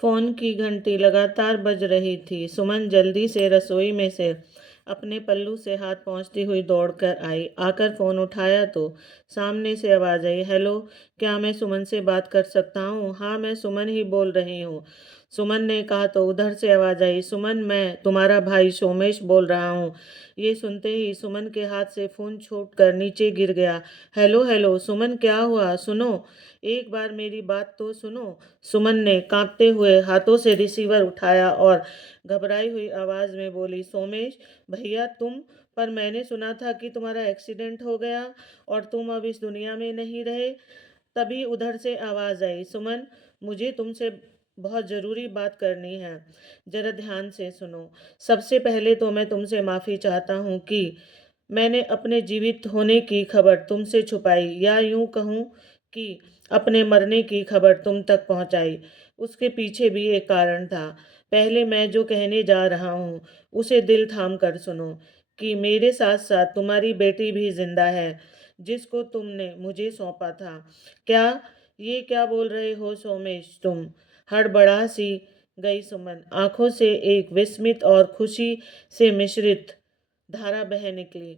Phone की घंटी लगातार बज रही थी। सुमन जल्दी से रसोई में से अपने पल्लू से हाथ पहुँचती हुई दौड़कर आई। आकर फोन उठाया तो सामने से आवाज़ आई, हेलो, क्या मैं सुमन से बात कर सकता हूँ? हाँ, मैं सुमन ही बोल रही हूँ, सुमन ने कहा तो उधर से आवाज़ आई, सुमन, मैं तुम्हारा भाई सोमेश बोल रहा हूँ। ये सुनते ही सुमन के हाथ से फ़ोन छूटकर नीचे गिर गया। हेलो हेलो सुमन, क्या हुआ? सुनो, एक बार मेरी बात तो सुनो। सुमन ने कांपते हुए हाथों से रिसीवर उठाया और घबराई हुई आवाज़ में बोली, सोमेश भैया तुम, पर मैंने सुना था कि तुम्हारा एक्सीडेंट हो गया और तुम अब इस दुनिया में नहीं रहे। तभी उधर से आवाज़ आई, सुमन, मुझे तुमसे बहुत ज़रूरी बात करनी है, ज़रा ध्यान से सुनो। सबसे पहले तो मैं तुमसे माफ़ी चाहता हूँ कि मैंने अपने जीवित होने की खबर तुमसे छुपाई, या यूं कहूँ कि अपने मरने की खबर तुम तक पहुंचाई। उसके पीछे भी एक कारण था। पहले मैं जो कहने जा रहा हूँ उसे दिल थाम कर सुनो, कि मेरे साथ साथ तुम्हारी बेटी भी जिंदा है, जिसको तुमने मुझे सौंपा था। क्या, ये क्या बोल रहे हो सोमेश तुम? हड़बड़ा सी गई सुमन। आंखों से एक विस्मित और खुशी से मिश्रित धारा बह निकली।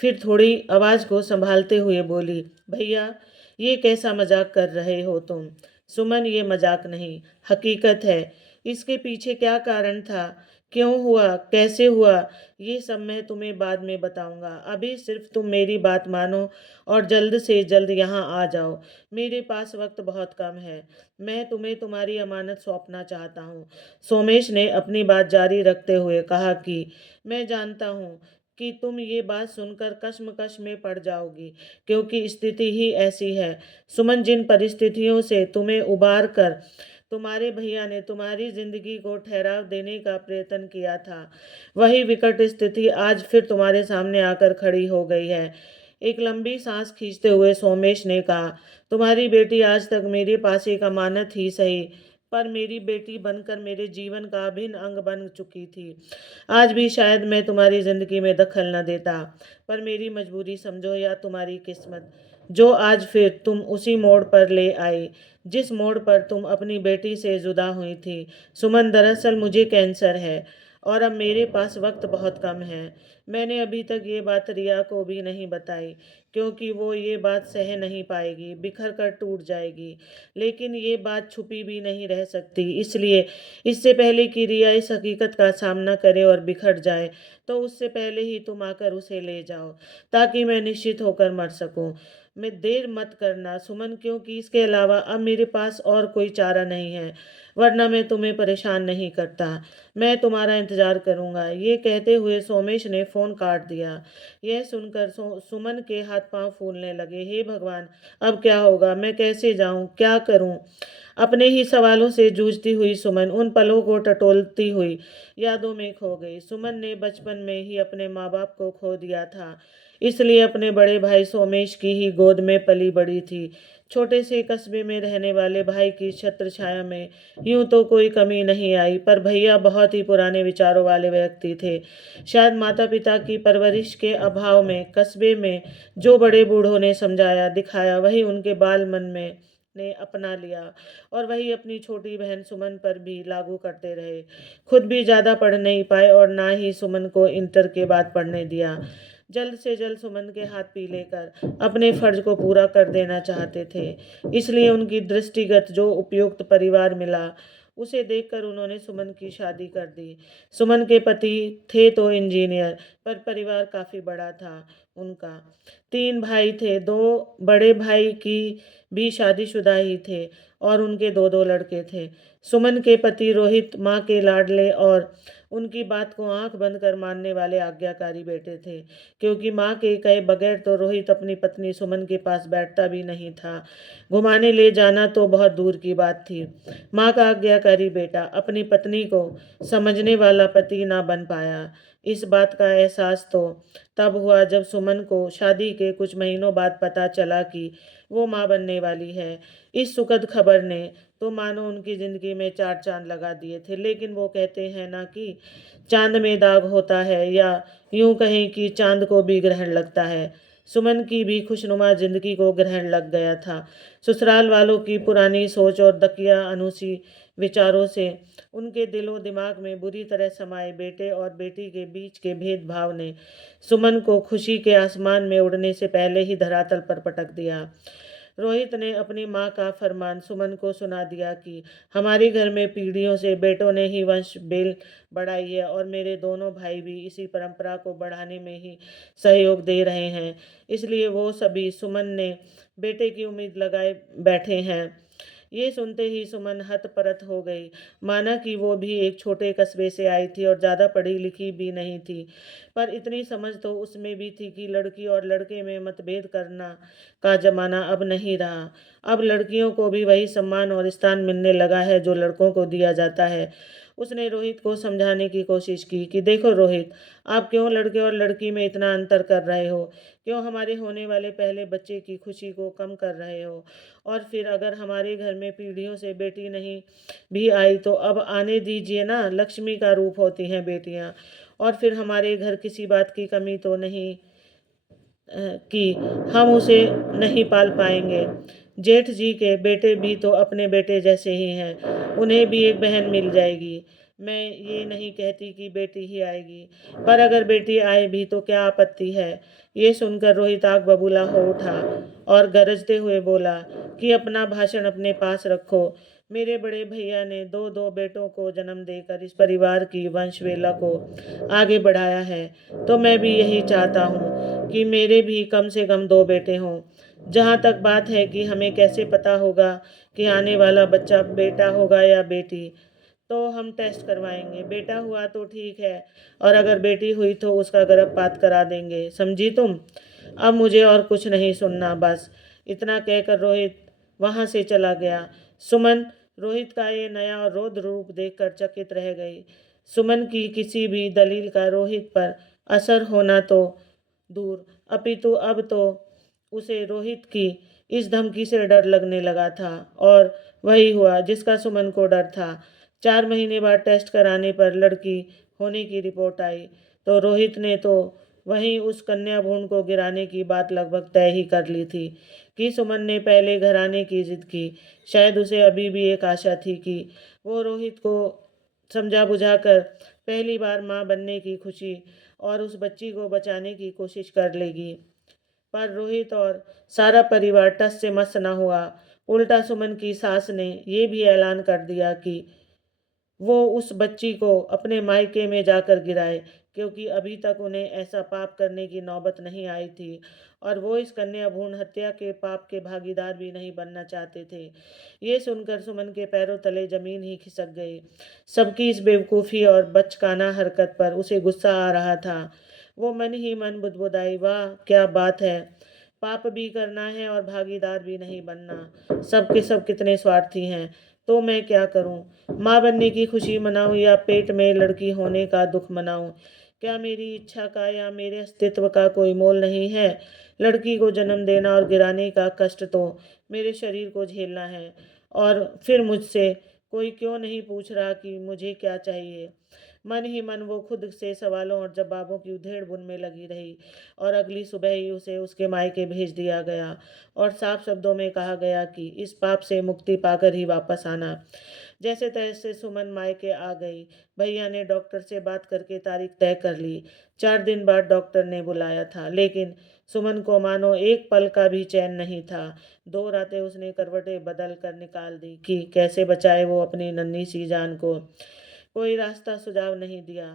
फिर थोड़ी आवाज को संभालते हुए बोली, भैया, ये कैसा मजाक कर रहे हो तुम? सुमन, ये मजाक नहीं, हकीकत है। इसके पीछे क्या कारण था, क्यों हुआ, कैसे हुआ, ये सब मैं तुम्हें बाद में बताऊंगा। अभी सिर्फ तुम मेरी बात मानो और जल्द से जल्द यहाँ आ जाओ। मेरे पास वक्त बहुत कम है। मैं तुम्हें तुम्हारी अमानत सौंपना चाहता हूँ। सोमेश ने अपनी बात जारी रखते हुए कहा कि मैं जानता हूँ कि तुम ये बात सुनकर कश्मकश में पड़ जाओगी, क्योंकि स्थिति ही ऐसी है। सुमन, जिन परिस्थितियों से तुम्हें उबार कर तुम्हारे भैया ने तुम्हारी जिंदगी को ठहराव देने का प्रयत्न किया था, वही विकट स्थिति आज फिर तुम्हारे सामने आकर खड़ी हो गई है। एक लंबी सांस खींचते हुए सोमेश ने कहा, तुम्हारी बेटी आज तक मेरे पास एक अमानत ही सही, पर मेरी बेटी बनकर मेरे जीवन का अभिन्न अंग बन चुकी थी। आज भी शायद मैं तुम्हारी जिंदगी में दखल न देता, पर मेरी मजबूरी समझो या तुम्हारी किस्मत, जो आज फिर तुम उसी मोड़ पर ले आई, जिस मोड़ पर तुम अपनी बेटी से जुदा हुई थी। सुमन, दरअसल मुझे कैंसर है और अब मेरे पास वक्त बहुत कम है। मैंने अभी तक ये बात रिया को भी नहीं बताई, क्योंकि वो ये बात सह नहीं पाएगी, बिखर कर टूट जाएगी। लेकिन ये बात छुपी भी नहीं रह सकती, इसलिए इससे पहले कि रिया इस हकीकत का सामना करे और बिखर जाए, तो उससे पहले ही तुम आकर उसे ले जाओ, ताकि मैं निश्चित होकर मर सकूं। मैं देर मत करना सुमन, क्योंकि इसके अलावा अब मेरे पास और कोई चारा नहीं है, वरना मैं तुम्हें परेशान नहीं करता। मैं तुम्हारा इंतजार करूंगा। ये कहते हुए सोमेश ने फोन काट दिया। यह सुनकर सुमन के हाथ पांव फूलने लगे। हे भगवान, अब क्या होगा? मैं कैसे जाऊं, क्या करूं? अपने ही सवालों से जूझती हुई सुमन उन पलों को टटोलती हुई यादों में खो गई। सुमन ने बचपन में ही अपने माँ बाप को खो दिया था, इसलिए अपने बड़े भाई सोमेश की ही गोद में पली बड़ी थी। छोटे से कस्बे में रहने वाले भाई की छत्र छाया में यूं तो कोई कमी नहीं आई, पर भैया बहुत ही पुराने विचारों वाले व्यक्ति थे। शायद माता पिता की परवरिश के अभाव में कस्बे में जो बड़े बूढ़ों ने समझाया दिखाया, वही उनके बाल मन में ने अपना लिया और वही अपनी छोटी बहन सुमन पर भी लागू करते रहे। खुद भी ज़्यादा पढ़ नहीं पाए और ना ही सुमन को इंटर के बाद पढ़ने दिया। जल्द से जल्द सुमन के हाथ पी लेकर अपने फर्ज को पूरा कर देना चाहते थे, इसलिए उनकी दृष्टिगत जो उपयुक्त परिवार मिला, उसे देखकर उन्होंने सुमन की शादी कर दी। सुमन के पति थे तो इंजीनियर, पर परिवार काफ़ी बड़ा था उनका। 3 भाई थे। 2 बड़े भाई की भी शादीशुदा ही थे और उनके 2-2 लड़के थे। सुमन के पति रोहित माँ के लाडले और उनकी बात को आंख बंद कर मानने वाले आज्ञाकारी बेटे थे, क्योंकि माँ के कहे बगैर तो रोहित अपनी पत्नी सुमन के पास बैठता भी नहीं था। घुमाने ले जाना तो बहुत दूर की बात थी। माँ का आज्ञाकारी बेटा अपनी पत्नी को समझने वाला पति ना बन पाया। इस बात का एहसास तो तब हुआ जब सुमन को शादी के कुछ महीनों बाद पता चला कि वो माँ बनने वाली है। इस सुखद खबर ने तो मानो उनकी जिंदगी में 4 चांद लगा दिए थे। लेकिन वो कहते हैं ना कि चांद में दाग होता है, या यूं कहें कि चांद को भी ग्रहण लगता है। सुमन की भी खुशनुमा जिंदगी को ग्रहण लग गया था। ससुराल वालों की पुरानी सोच और दकिया अनुसी विचारों से उनके दिलो दिमाग में बुरी तरह समाये बेटे और बेटी के बीच के भेदभाव ने सुमन को खुशी के आसमान में उड़ने से पहले ही धरातल पर पटक दिया। रोहित ने अपनी माँ का फरमान सुमन को सुना दिया कि हमारे घर में पीढ़ियों से बेटों ने ही वंश बेल बढ़ाई है और मेरे दोनों भाई भी इसी परंपरा को बढ़ाने में ही सहयोग दे रहे हैं। इसलिए वो सभी सुमन ने बेटे की उम्मीद लगाए बैठे हैं। ये सुनते ही सुमन हतप्रत हो गई। माना कि वो भी एक छोटे कस्बे से आई थी और ज़्यादा पढ़ी लिखी भी नहीं थी, पर इतनी समझ तो उसमें भी थी कि लड़की और लड़के में मतभेद करना का जमाना अब नहीं रहा। अब लड़कियों को भी वही सम्मान और स्थान मिलने लगा है जो लड़कों को दिया जाता है। उसने रोहित को समझाने की कोशिश की कि देखो रोहित, आप क्यों लड़के और लड़की में इतना अंतर कर रहे हो? क्यों हमारे होने वाले पहले बच्चे की खुशी को कम कर रहे हो? और फिर अगर हमारे घर में पीढ़ियों से बेटी नहीं भी आई तो अब आने दीजिए ना, लक्ष्मी का रूप होती हैं बेटियां। और फिर हमारे घर किसी बात की कमी तो नहीं कि हम उसे नहीं पाल पाएंगे। जेठ जी के बेटे भी तो अपने बेटे जैसे ही हैं, उन्हें भी एक बहन मिल जाएगी। मैं ये नहीं कहती कि बेटी ही आएगी, पर अगर बेटी आए भी तो क्या आपत्ति है? ये सुनकर रोहित आग बबूला हो उठा और गरजते हुए बोला कि अपना भाषण अपने पास रखो। मेरे बड़े भैया ने दो दो बेटों को जन्म देकर इस परिवार की वंशवेला को आगे बढ़ाया है, तो मैं भी यही चाहता हूँ कि मेरे भी कम से कम दो बेटे हों। जहाँ तक बात है कि हमें कैसे पता होगा कि आने वाला बच्चा बेटा होगा या बेटी, तो हम टेस्ट करवाएंगे। बेटा हुआ तो ठीक है, और अगर बेटी हुई तो उसका गर्भपात करा देंगे। समझी तुम? अब मुझे और कुछ नहीं सुनना, बस। इतना कहकर रोहित वहां से चला गया। सुमन रोहित का ये नया और रौद्र रूप देखकर चकित रह गई। सुमन की किसी भी दलील का रोहित पर असर होना तो दूर, अपितु अब तो उसे रोहित की इस धमकी से डर लगने लगा था। और वही हुआ जिसका सुमन को डर था। 4 महीने बाद टेस्ट कराने पर लड़की होने की रिपोर्ट आई तो रोहित ने तो वहीं उस कन्या भ्रूण को गिराने की बात लगभग तय ही कर ली थी कि सुमन ने पहले घर आने की जिद की। शायद उसे अभी भी एक आशा थी कि वो रोहित को समझा बुझाकर पहली बार माँ बनने की खुशी और उस बच्ची को बचाने की कोशिश कर लेगी। पर रोहित और सारा परिवार टस से मस न हुआ। उल्टा सुमन की सास ने यह भी ऐलान कर दिया कि वो उस बच्ची को अपने मायके में जाकर गिराए, क्योंकि अभी तक उन्हें ऐसा पाप करने की नौबत नहीं आई थी और वो इस कन्या भ्रूण हत्या के पाप के भागीदार भी नहीं बनना चाहते थे। ये सुनकर सुमन के पैरों तले जमीन ही खिसक गई। सबकी इस बेवकूफ़ी और बचकाना हरकत पर उसे गुस्सा आ रहा था। वो मन ही मन बुदबुदाई, वाह क्या बात है, पाप भी करना है और भागीदार भी नहीं बनना। सब के सब कितने स्वार्थी हैं। तो मैं क्या करूं? माँ बनने की खुशी मनाऊं या पेट में लड़की होने का दुख मनाऊं? क्या मेरी इच्छा का या मेरे अस्तित्व का कोई मोल नहीं है? लड़की को जन्म देना और गिराने का कष्ट तो मेरे शरीर को झेलना है। और फिर मुझसे कोई क्यों नहीं पूछ रहा कि मुझे क्या चाहिए? मन ही मन वो खुद से सवालों और जवाबों की उधेड़ बुन में लगी रही और अगली सुबह ही उसे उसके मायके भेज दिया गया और साफ शब्दों में कहा गया कि इस पाप से मुक्ति पाकर ही वापस आना। जैसे तैसे सुमन मायके आ गई। भैया ने डॉक्टर से बात करके तारीख तय कर ली। 4 दिन बाद डॉक्टर ने बुलाया था, लेकिन सुमन को मानो एक पल का भी चैन नहीं था। 2 रातें उसने करवटें बदल कर निकाल दी कि कैसे बचाए वो अपनी नन्ही सी जान को। कोई रास्ता सुझाव नहीं दिया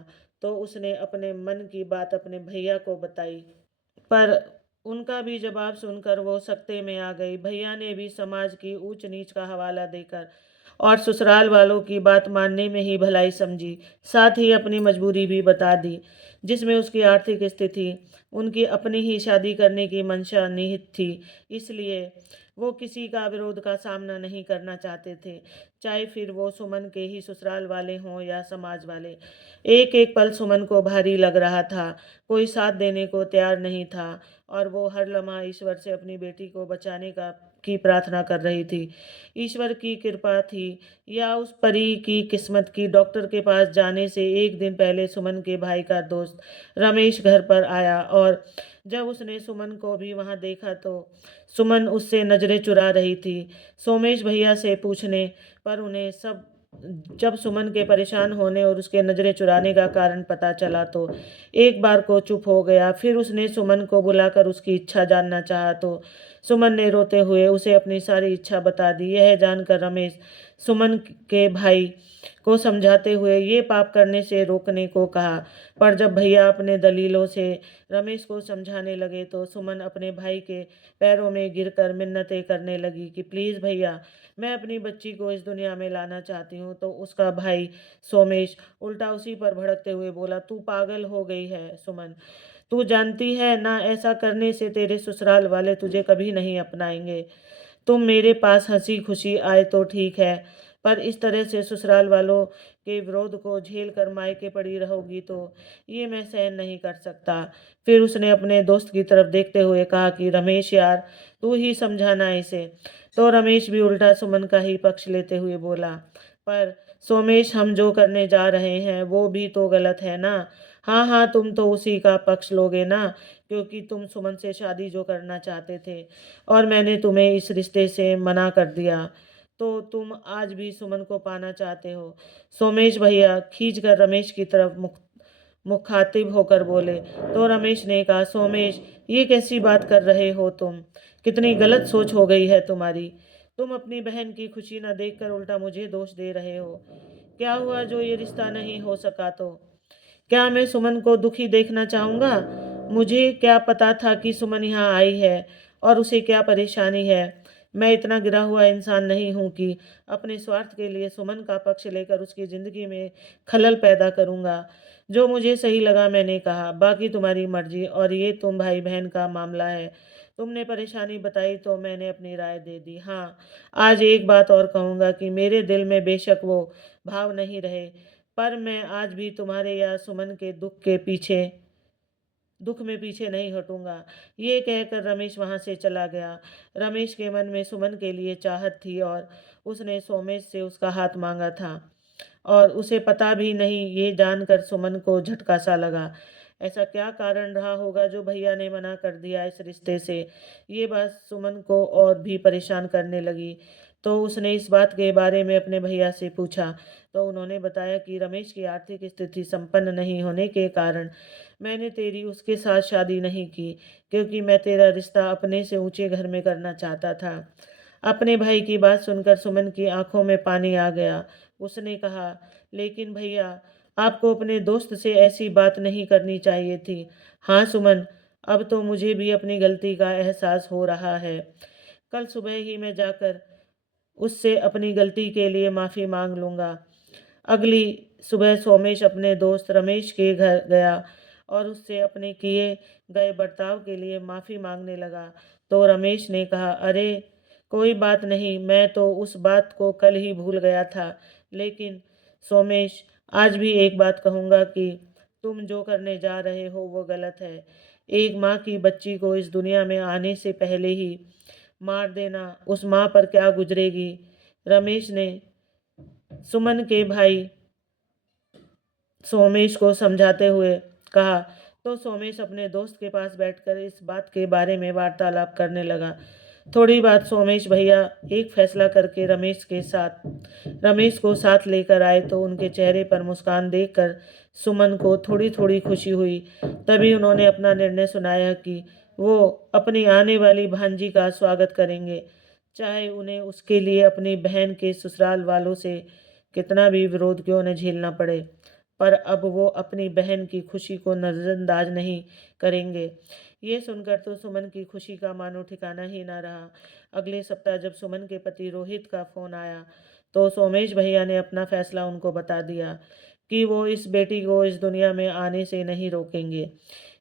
तो उसने अपने मन की बात अपने भैया को बताई, पर उनका भी जवाब सुनकर वो सकते में आ गई। भैया ने भी समाज की ऊंच नीच का हवाला देकर और ससुराल वालों की बात मानने में ही भलाई समझी, साथ ही अपनी मजबूरी भी बता दी, जिसमें उसकी आर्थिक स्थिति उनकी अपनी ही शादी करने की मंशा निहित थी। इसलिए वो किसी का विरोध का सामना नहीं करना चाहते थे, चाहे फिर वो सुमन के ही ससुराल वाले हों या समाज वाले। एक एक पल सुमन को भारी लग रहा था। कोई साथ देने को तैयार नहीं था और वो हर लम्हा ईश्वर से अपनी बेटी को बचाने का की प्रार्थना कर रही थी। ईश्वर की कृपा थी या उस परी की किस्मत की डॉक्टर के पास जाने से एक दिन पहले सुमन के भाई का दोस्त रमेश घर पर आया और जब उसने सुमन को भी वहां देखा तो सुमन उससे नजरें चुरा रही थी। सोमेश भैया से पूछने पर उन्हें सब जब सुमन के परेशान होने और उसके नजरें चुराने का कारण पता चला तो एक बार को चुप हो गया। फिर उसने सुमन को बुलाकर उसकी इच्छा जानना चाहा तो सुमन ने रोते हुए उसे अपनी सारी इच्छा बता दी। यह जानकर रमेश सुमन के भाई को समझाते हुए ये पाप करने से रोकने को कहा, पर जब भैया अपने दलीलों से रमेश को समझाने लगे तो सुमन अपने भाई के पैरों में गिरकर मिन्नतें करने लगी कि प्लीज़ भैया, मैं अपनी बच्ची को इस दुनिया में लाना चाहती हूँ। तो उसका भाई सोमेश उल्टा उसी पर भड़कते हुए बोला, तू पागल हो गई है सुमन, तू जानती है ना ऐसा करने से तेरे ससुराल वाले तुझे कभी नहीं अपनाएंगे। तुम मेरे पास हंसी खुशी आए तो ठीक है, पर इस तरह से ससुराल वालों के विरोध को झेल कर मायके पड़ी रहोगी तो ये मैं सहन नहीं कर सकता। फिर उसने अपने दोस्त की तरफ देखते हुए कहा कि रमेश यार, तू ही समझाना इसे। तो रमेश भी उल्टा सुमन का ही पक्ष लेते हुए बोला, पर सोमेश, हम जो करने जा रहे हैं वो भी तो गलत है ना। हाँ हाँ, तुम तो उसी का पक्ष लोगे ना, क्योंकि तुम सुमन से शादी जो करना चाहते थे और मैंने तुम्हें इस रिश्ते से मना कर दिया, तो तुम आज भी सुमन को पाना चाहते हो। सोमेश भैया खींचकर रमेश की तरफ मुखातिब होकर बोले। तो रमेश ने कहा, सोमेश, ये कैसी बात कर रहे हो तुम, कितनी गलत सोच हो गई है तुम्हारी। तुम अपनी बहन की खुशी न देखकर उल्टा मुझे दोष दे रहे हो। क्या हुआ जो ये रिश्ता नहीं हो सका तो? क्या मैं सुमन को दुखी देखना चाहूँगा? मुझे क्या पता था कि सुमन यहाँ आई है और उसे क्या परेशानी है। मैं इतना गिरा हुआ इंसान नहीं हूँ कि अपने स्वार्थ के लिए सुमन का पक्ष लेकर उसकी ज़िंदगी में खलल पैदा करूँगा। जो मुझे सही लगा मैंने कहा, बाकी तुम्हारी मर्जी। और ये तुम भाई बहन का मामला है, तुमने परेशानी बताई तो मैंने अपनी राय दे दी। हाँ, आज एक बात और कहूँगा कि मेरे दिल में बेशक वो भाव नहीं रहे, पर मैं आज भी तुम्हारे या सुमन के दुख में पीछे नहीं हटूंगा। ये कहकर रमेश वहां से चला गया। रमेश के मन में सुमन के लिए चाहत थी और उसने सोमेश से उसका हाथ मांगा था और उसे पता भी नहीं। ये जानकर सुमन को झटका सा लगा। ऐसा क्या कारण रहा होगा जो भैया ने मना कर दिया इस रिश्ते से। ये बात सुमन को और भी परेशान करने लगी। तो उसने इस बात के बारे में अपने भैया से पूछा तो उन्होंने बताया कि रमेश की आर्थिक स्थिति संपन्न नहीं होने के कारण मैंने तेरी उसके साथ शादी नहीं की, क्योंकि मैं तेरा रिश्ता अपने से ऊंचे घर में करना चाहता था। अपने भाई की बात सुनकर सुमन की आंखों में पानी आ गया। उसने कहा, लेकिन भैया, आपको अपने दोस्त से ऐसी बात नहीं करनी चाहिए थी। हाँ सुमन, अब तो मुझे भी अपनी गलती का एहसास हो रहा है। कल सुबह ही मैं जाकर उससे अपनी गलती के लिए माफ़ी मांग लूँगा। अगली सुबह सोमेश अपने दोस्त रमेश के घर गया और उससे अपने किए गए बर्ताव के लिए माफ़ी मांगने लगा। तो रमेश ने कहा, अरे कोई बात नहीं, मैं तो उस बात को कल ही भूल गया था। लेकिन सोमेश, आज भी एक बात कहूँगा कि तुम जो करने जा रहे हो वो गलत है। एक माँ की बच्ची को इस दुनिया में आने से पहले ही मार देना, उस माँ पर क्या गुजरेगी। रमेश ने सुमन के भाई सोमेश को समझाते हुए कहा। तो सोमेश अपने दोस्त के पास बैठकर इस बात के बारे में वार्तालाप करने लगा। थोड़ी बात सोमेश भैया एक फैसला करके रमेश को साथ लेकर आए तो उनके चेहरे पर मुस्कान देखकर सुमन को थोड़ी थोड़ी खुशी हुई। तभी उन्होंने अपना निर्णय सुनाया कि वो अपनी आने वाली भांजी का स्वागत करेंगे, चाहे उन्हें उसके लिए अपनी बहन के ससुराल वालों से कितना भी विरोध क्यों न झेलना पड़े। पर अब वो अपनी बहन की खुशी को नज़रअंदाज नहीं करेंगे। ये सुनकर तो सुमन की खुशी का मानो ठिकाना ही ना रहा। अगले सप्ताह जब सुमन के पति रोहित का फ़ोन आया तो सोमेश भैया ने अपना फैसला उनको बता दिया कि वो इस बेटी को इस दुनिया में आने से नहीं रोकेंगे।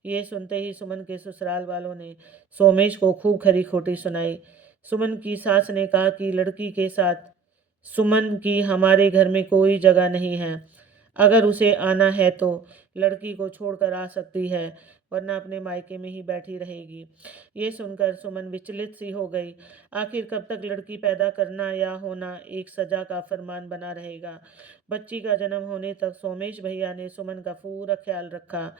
ये सुनते ही सुमन के ससुराल वालों ने सोमेश को खूब खरी खोटी सुनाई। सुमन की सास ने कहा कि लड़की के साथ सुमन की हमारे घर में कोई जगह नहीं है। अगर उसे आना है तो लड़की को छोड़कर आ सकती है, वरना अपने मायके में ही बैठी रहेगी। ये सुनकर सुमन विचलित सी हो गई। आखिर कब तक लड़की पैदा करना या होना एक सजा का फरमान बना रहेगा। बच्ची का जन्म होने तक सोमेश भैया ने सुमन का पूरा ख्याल रखा,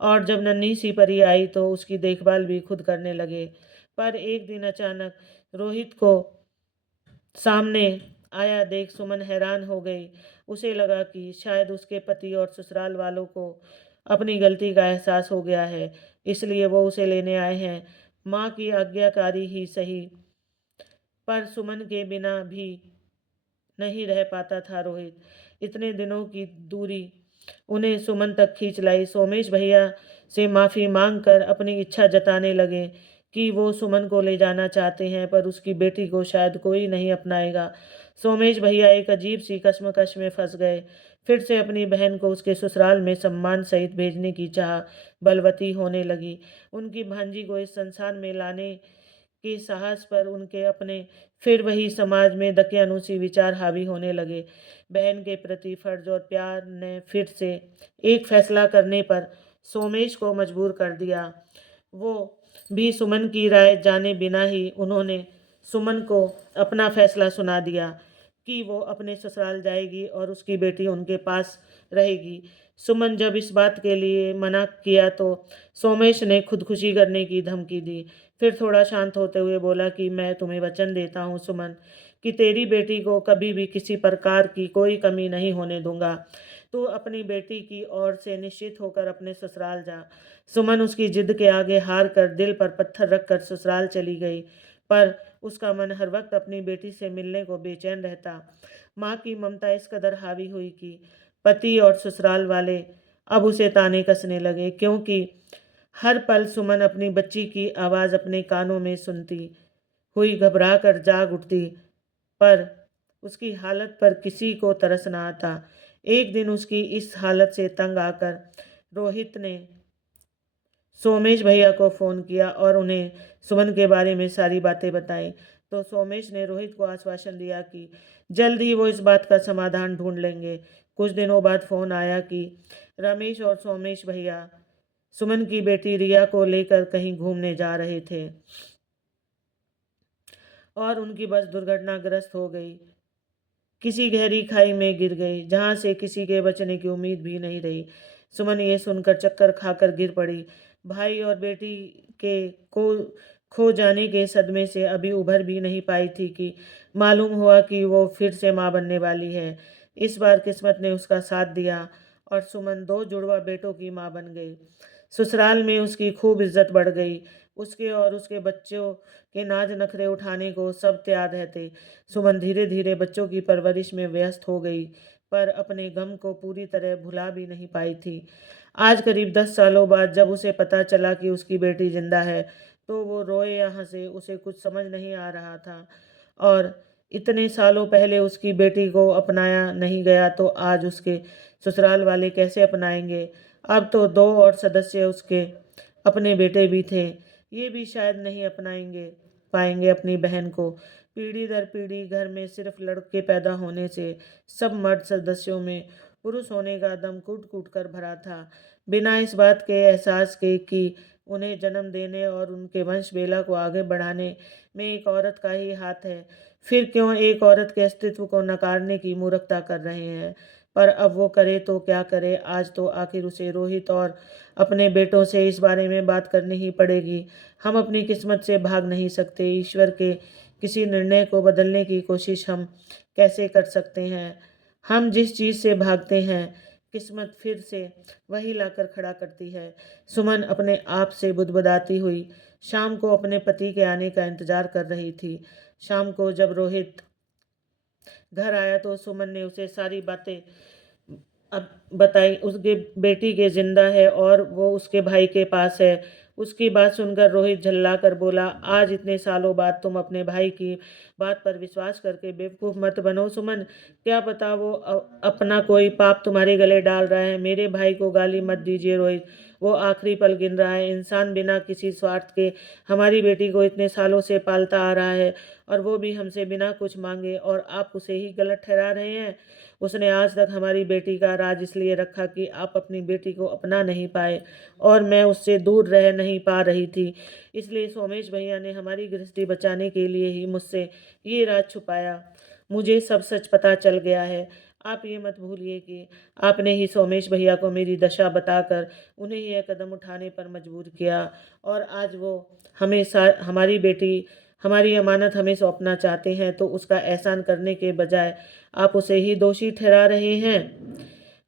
और जब नन्ही सी परी आई तो उसकी देखभाल भी खुद करने लगे। पर एक दिन अचानक रोहित को सामने आया देख सुमन हैरान हो गई। उसे लगा कि शायद उसके पति और ससुराल वालों को अपनी गलती का एहसास हो गया है, इसलिए वो उसे लेने आए हैं। माँ की आज्ञाकारी ही सही, पर सुमन के बिना भी नहीं रह पाता था रोहित। इतने दिनों की दूरी उन्हें सुमन तक खींच लाई। सोमेश भैया से माफ़ी मांगकर अपनी इच्छा जताने लगे कि वो सुमन को ले जाना चाहते हैं, पर उसकी बेटी को शायद कोई नहीं अपनाएगा। सोमेश भैया एक अजीब सी कश्मकश में फंस गए। फिर से अपनी बहन को उसके ससुराल में सम्मान सहित भेजने की चाह बलवती होने लगी। उनकी भांजी को इस संसार में लाने के साहस पर उनके अपने फिर वही समाज में दकियानूसी विचार हावी होने लगे। बहन के प्रति फर्ज और प्यार ने फिर से एक फैसला करने पर सोमेश को मजबूर कर दिया। वो भी सुमन की राय जाने बिना ही उन्होंने सुमन को अपना फैसला सुना दिया कि वो अपने ससुराल जाएगी और उसकी बेटी उनके पास रहेगी। सुमन जब इस बात के लिए मना किया तो सोमेश ने खुदकुशी करने की धमकी दी। फिर थोड़ा शांत होते हुए बोला कि मैं तुम्हें वचन देता हूँ सुमन, कि तेरी बेटी को कभी भी किसी प्रकार की कोई कमी नहीं होने दूंगा। तू अपनी बेटी की ओर से निश्चित होकर अपने ससुराल जा। सुमन उसकी जिद के आगे हार कर दिल पर पत्थर रखकर ससुराल चली गई, पर उसका मन हर वक्त अपनी बेटी से मिलने को बेचैन रहता। माँ की ममता इस कदर हावी हुई कि पति और ससुराल वाले अब उसे ताने कसने लगे, क्योंकि हर पल सुमन अपनी बच्ची की आवाज़ अपने कानों में सुनती हुई घबरा कर जाग उठती, पर उसकी हालत पर किसी को तरस न आता। एक दिन उसकी इस हालत से तंग आकर रोहित ने सोमेश भैया को फ़ोन किया और उन्हें सुमन के बारे में सारी बातें बताई। तो सोमेश ने रोहित को आश्वासन दिया कि जल्द ही वो इस बात का समाधान ढूंढ लेंगे। कुछ दिनों बाद फ़ोन आया कि रमेश और सोमेश भैया सुमन की बेटी रिया को लेकर कहीं घूमने जा रहे थे और उनकी बस दुर्घटनाग्रस्त हो गई। किसी गहरी खाई में गिर गई, जहां से किसी के बचने की उम्मीद भी नहीं रही। सुमन ये सुनकर चक्कर खाकर गिर पड़ी। भाई और बेटी के को खो जाने के सदमे से अभी उभर भी नहीं पाई थी कि मालूम हुआ कि वो फिर से माँ बनने वाली है। इस बार किस्मत ने उसका साथ दिया और सुमन दो जुड़वा बेटों की माँ बन गई। ससुराल में उसकी खूब इज्जत बढ़ गई। उसके और उसके बच्चों के नाज नखरे उठाने को सब तैयार रहते। सुमन धीरे धीरे बच्चों की परवरिश में व्यस्त हो गई, पर अपने गम को पूरी तरह भुला भी नहीं पाई थी। आज करीब 10 सालों बाद जब उसे पता चला कि उसकी बेटी जिंदा है, तो वो रोए या हंसे उसे कुछ समझ नहीं आ रहा था। और इतने सालों पहले उसकी बेटी को अपनाया नहीं गया तो आज उसके ससुराल वाले कैसे अपनाएंगे। अब तो दो और सदस्य उसके अपने बेटे भी थे, ये भी शायद नहीं अपनाएंगे पाएंगे अपनी बहन को। पीढ़ी दर पीढ़ी घर में सिर्फ लड़के पैदा होने से सब मर्द सदस्यों में पुरुष होने का दम कूट कूट कर भरा था, बिना इस बात के एहसास के कि उन्हें जन्म देने और उनके वंश वेला को आगे बढ़ाने में एक औरत का ही हाथ है। फिर क्यों एक औरत के अस्तित्व को नकारने की मूर्खता कर रहे हैं। पर अब वो करे तो क्या करे। आज तो आखिर उसे रोहित और अपने बेटों से इस बारे में बात करनी ही पड़ेगी। हम अपनी किस्मत से भाग नहीं सकते। ईश्वर के किसी निर्णय को बदलने की कोशिश हम कैसे कर सकते हैं। हम जिस चीज़ से भागते हैं किस्मत फिर से वही लाकर खड़ा करती है। सुमन अपने आप से बुदबुदाती हुई शाम को अपने पति के आने का इंतजार कर रही थी। शाम को जब रोहित घर आया तो सुमन ने उसे सारी बातें अब बताई। उसके बेटी के जिंदा है और वो उसके भाई के पास है। उसकी बात सुनकर रोहित झल्ला कर बोला, आज इतने सालों बाद तुम अपने भाई की बात पर विश्वास करके बेवकूफ़ मत बनो सुमन। क्या पता वो अपना कोई पाप तुम्हारे गले डाल रहा है। मेरे भाई को गाली मत दीजिए रोहित, वो आखिरी पल गिन रहा है। इंसान बिना किसी स्वार्थ के हमारी बेटी को इतने सालों से पालता आ रहा है, और वो भी हमसे बिना कुछ मांगे, और आप उसे ही गलत ठहरा रहे हैं। उसने आज तक हमारी बेटी का राज इसलिए रखा कि आप अपनी बेटी को अपना नहीं पाए, और मैं उससे दूर रह नहीं पा रही थी। इसलिए सोमेश भैया ने हमारी गृहस्थी बचाने के लिए ही मुझसे ये राज छुपाया। मुझे सब सच पता चल गया है। आप ये मत भूलिए कि आपने ही सोमेश भैया को मेरी दशा बताकर उन्हें यह कदम उठाने पर मजबूर किया, और आज वो हमारी बेटी, हमारी अमानत हमें सौंपना चाहते हैं, तो उसका एहसान करने के बजाय आप उसे ही दोषी ठहरा रहे हैं।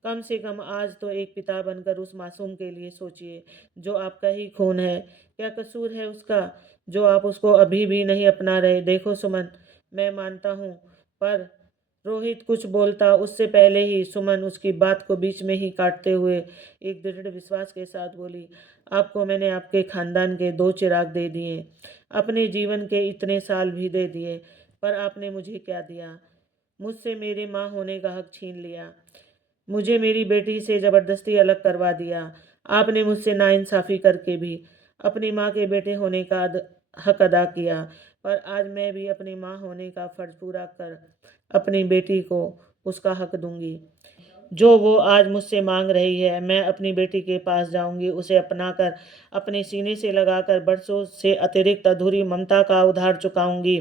कम से कम आज तो एक पिता बनकर उस मासूम के लिए सोचिए, जो आपका ही खून है। क्या कसूर है उसका जो आप उसको अभी भी नहीं अपना रहे? देखो सुमन, मैं मानता हूँ, पर रोहित कुछ बोलता उससे पहले ही सुमन उसकी बात को बीच में ही काटते हुए एक दृढ़ विश्वास के साथ बोली, आपको मैंने आपके खानदान के 2 चिराग दे दिए, अपने जीवन के इतने साल भी दे दिए, पर आपने मुझे क्या दिया? मुझसे मेरे माँ होने का हक छीन लिया। मुझे मेरी बेटी से ज़बरदस्ती अलग करवा दिया। आपने मुझसे नाइंसाफ़ी करके भी अपनी माँ के बेटे होने का हक अदा किया, पर आज मैं भी अपनी माँ होने का फ़र्ज़ पूरा कर अपनी बेटी को उसका हक दूंगी जो वो आज मुझसे मांग रही है। मैं अपनी बेटी के पास जाऊंगी, उसे अपनाकर अपने सीने से लगाकर बरसों से अतिरिक्त अधूरी ममता का उधार चुकाऊंगी,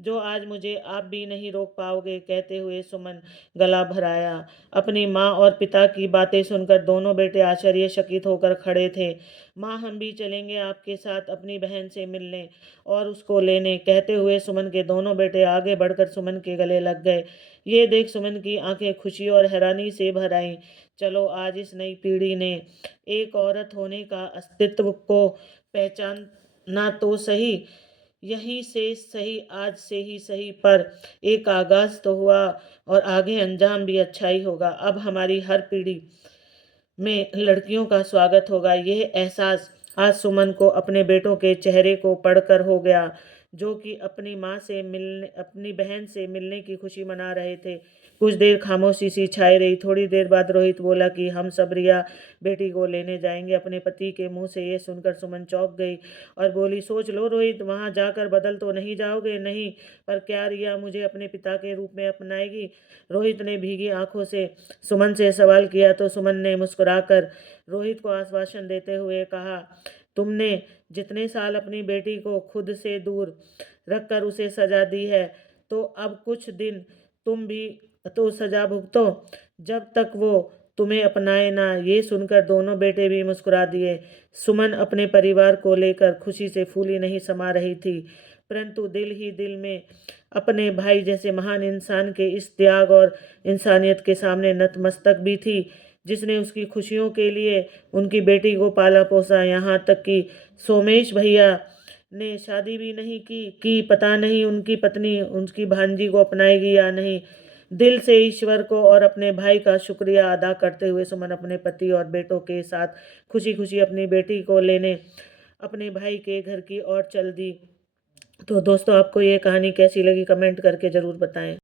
जो आज मुझे आप भी नहीं रोक पाओगे। कहते हुए सुमन गला भराया। अपनी माँ और पिता की बातें सुनकर दोनों बेटे आश्चर्यचकित होकर खड़े थे। माँ, हम भी चलेंगे आपके साथ अपनी बहन से मिलने और उसको लेने। कहते हुए सुमन के दोनों बेटे आगे बढ़कर सुमन के गले लग गए। ये देख सुमन की आंखें खुशी और हैरानी से भर आईं। चलो, आज इस नई पीढ़ी ने एक औरत होने का अस्तित्व को पहचाना तो सही, यहीं से सही, आज से ही सही, पर एक आगाज तो हुआ, और आगे अंजाम भी अच्छा ही होगा। अब हमारी हर पीढ़ी में लड़कियों का स्वागत होगा। यह एहसास आज सुमन को अपने बेटों के चेहरे को पढ़कर हो गया, जो कि अपनी बहन से मिलने की खुशी मना रहे थे। कुछ देर खामोशी सी छाई रही। थोड़ी देर बाद रोहित बोला कि हम सब रिया बेटी को लेने जाएंगे। अपने पति के मुंह से ये सुनकर सुमन चौंक गई और बोली, सोच लो रोहित, वहां जाकर बदल तो नहीं जाओगे? नहीं, पर क्या रिया मुझे अपने पिता के रूप में अपनाएगी? रोहित ने भीगी आंखों से सुमन से सवाल किया तो सुमन ने मुस्कुराकर रोहित को आश्वासन देते हुए कहा, तुमने जितने साल अपनी बेटी को खुद से दूर रखकर उसे सजा दी है, तो अब कुछ दिन तुम भी तो सजा भुगतो, जब तक वो तुम्हें अपनाए ना। ये सुनकर दोनों बेटे भी मुस्कुरा दिए। सुमन अपने परिवार को लेकर खुशी से फूली नहीं समा रही थी, परंतु दिल ही दिल में अपने भाई जैसे महान इंसान के इस त्याग और इंसानियत के सामने नतमस्तक भी थी, जिसने उसकी खुशियों के लिए उनकी बेटी को पाला पोसा। यहाँ तक कि सोमेश भैया ने शादी भी नहीं की कि पता नहीं उनकी पत्नी उनकी भांजी को अपनाएगी या नहीं। दिल से ईश्वर को और अपने भाई का शुक्रिया अदा करते हुए सुमन अपने पति और बेटों के साथ खुशी खुशी अपनी बेटी को लेने अपने भाई के घर की ओर चल दी। तो दोस्तों, आपको ये कहानी कैसी लगी कमेंट करके ज़रूर बताएं।